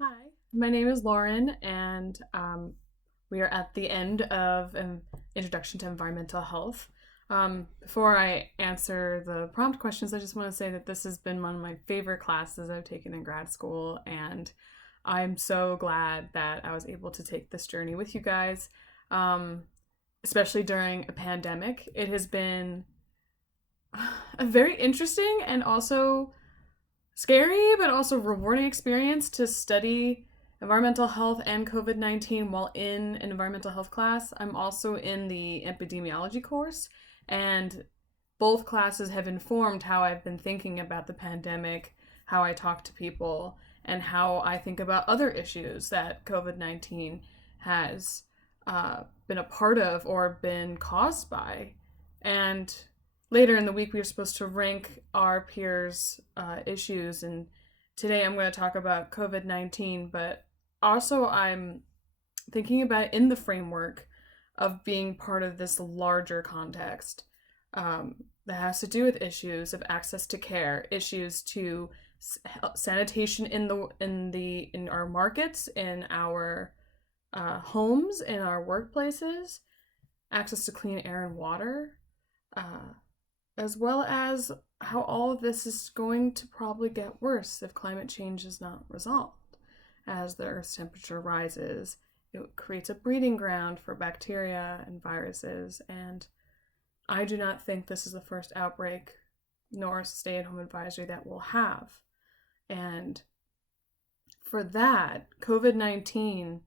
Hi, my name is Lauren, and we are at the end of an introduction to environmental health. Before I answer the prompt questions, I just want to say that this has been one of my favorite classes I've taken in grad school, and I'm so glad that I was able to take this journey with you guys, um, especially during a pandemic. It has been a very interesting and also scary but also rewarding experience to study environmental health and COVID-19 while in an environmental health class. I'm also in the epidemiology course, and both classes have informed how I've been thinking about the pandemic, how I talk to people, and how I think about other issues that COVID-19 has been a part of or been caused by. And later in the week, we were supposed to rank our peers' issues, and today I'm going to talk about COVID-19, but also I'm thinking about it in the framework of being part of this larger context that has to do with issues of access to care, issues to sanitation in our markets, in our homes, in our workplaces, access to clean air and water, uh, as well as how all of this is going to probably get worse if climate change is not resolved. As the Earth's temperature rises, it creates a breeding ground for bacteria and viruses, and I do not think this is the first outbreak nor stay-at-home advisory that we'll have. And for that, COVID-19,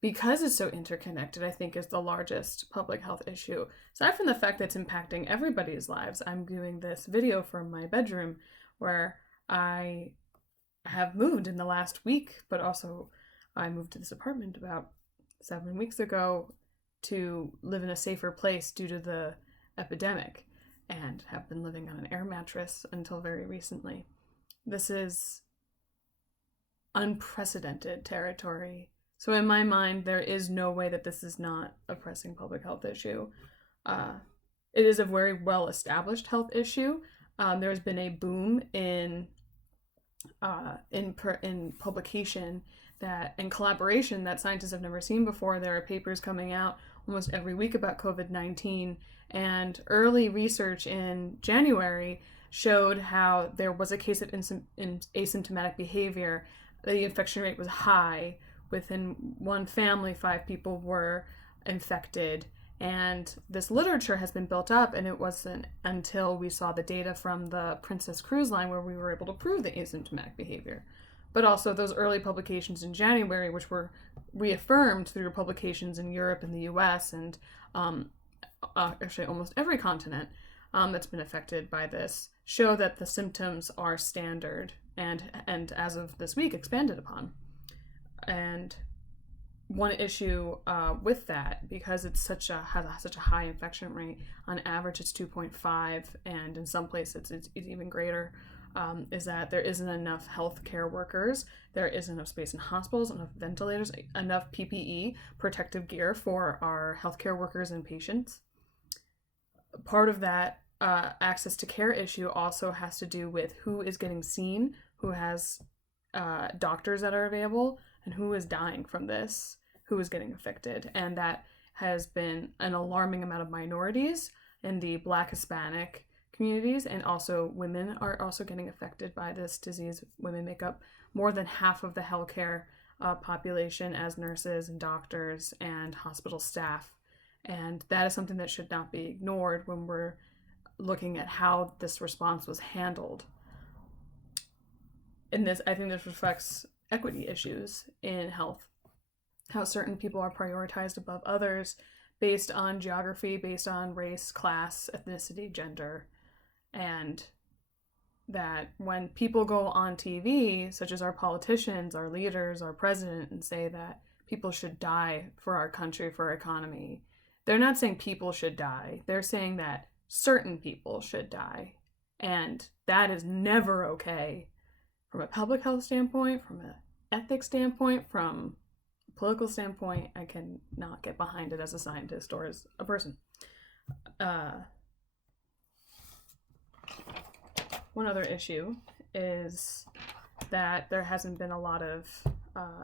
because it's so interconnected, I think is the largest public health issue. Aside from the fact that it's impacting everybody's lives, I'm doing this video from my bedroom where I have moved in the last week, but also I moved to this apartment about 7 weeks ago to live in a safer place due to the epidemic, and have been living on an air mattress until very recently. This is unprecedented territory. So in my mind, there is no way that this is not a pressing public health issue. It is a very well-established health issue. There's been a boom in publication that in collaboration that scientists have never seen before. There are papers coming out almost every week about COVID-19, and early research in January showed how there was a case of asymptomatic behavior. The infection rate was high. Within one family, 5 people were infected. And this literature has been built up, and it wasn't until we saw the data from the Princess Cruise Line where we were able to prove the asymptomatic behavior. But also those early publications in January, which were reaffirmed through publications in Europe and the US, and actually almost every continent that's been affected by this, show that the symptoms are standard and as of this week expanded upon. And one issue with that, because it's such a high infection rate, on average it's 2.5, and in some places it's even greater, is that there isn't enough healthcare workers, there isn't enough space in hospitals, enough ventilators, enough PPE, protective gear for our healthcare workers and patients. Part of that access to care issue also has to do with who is getting seen, who has doctors that are available, and who is dying from this, who is getting affected. And that has been an alarming amount of minorities in the Black, Hispanic communities, and also women are also getting affected by this disease. Women make up more than half of the healthcare population as nurses and doctors and hospital staff. And that is something that should not be ignored when we're looking at how this response was handled. In this, I think this reflects equity issues in health, how certain people are prioritized above others based on geography, based on race, class, ethnicity, gender, and that when people go on TV, such as our politicians, our leaders, our president, and say that people should die for our country, for our economy, they're not saying people should die. They're saying that certain people should die, and that is never okay. From a public health standpoint, from an ethics standpoint, from a political standpoint, I cannot get behind it as a scientist or as a person. One other issue is that there hasn't been a lot of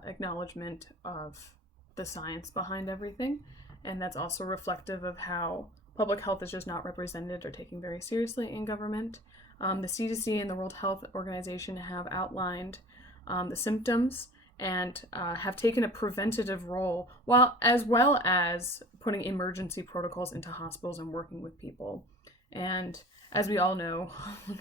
acknowledgement of the science behind everything. And that's also reflective of how public health is just not represented or taken very seriously in government. The CDC and the World Health Organization have outlined the symptoms and have taken a preventative role, as well as putting emergency protocols into hospitals and working with people. And as we all know,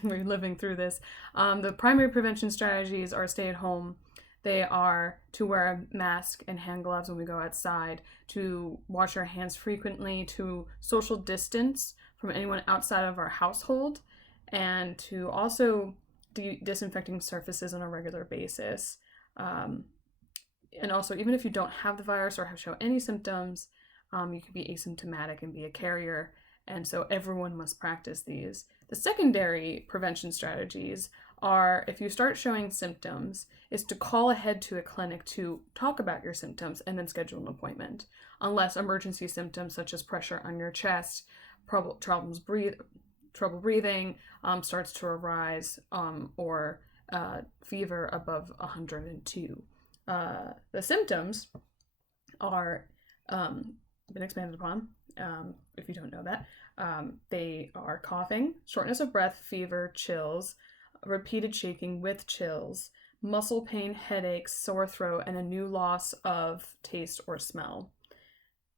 we're living through this, the primary prevention strategies are stay at home. They are to wear a mask and hand gloves when we go outside, to wash our hands frequently, to social distance from anyone outside of our household, and to also disinfecting surfaces on a regular basis. And also, even if you don't have the virus or show any symptoms, you could be asymptomatic and be a carrier. And so everyone must practice these. The secondary prevention strategies are, if you start showing symptoms, is to call ahead to a clinic to talk about your symptoms and then schedule an appointment. Unless emergency symptoms such as pressure on your chest, trouble breathing starts to arise, or fever above 102. The symptoms are been expanded upon, if you don't know that. They are coughing, shortness of breath, fever, chills, repeated shaking with chills, muscle pain, headaches, sore throat, and a new loss of taste or smell.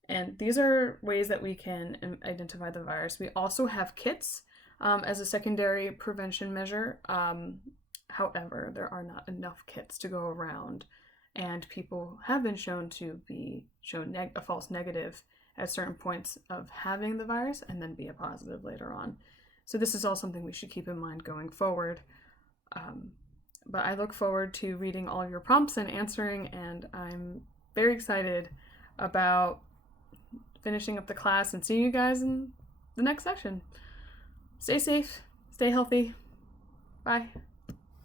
And these are ways that we can identify the virus. We also have kits as a secondary prevention measure. However, there are not enough kits to go around, and people have been shown to be shown a false negative at certain points of having the virus and then be a positive later on. So this is all something we should keep in mind going forward. But I look forward to reading all of your prompts and answering, and I'm very excited about finishing up the class and seeing you guys in the next section. Stay safe, stay healthy. Bye.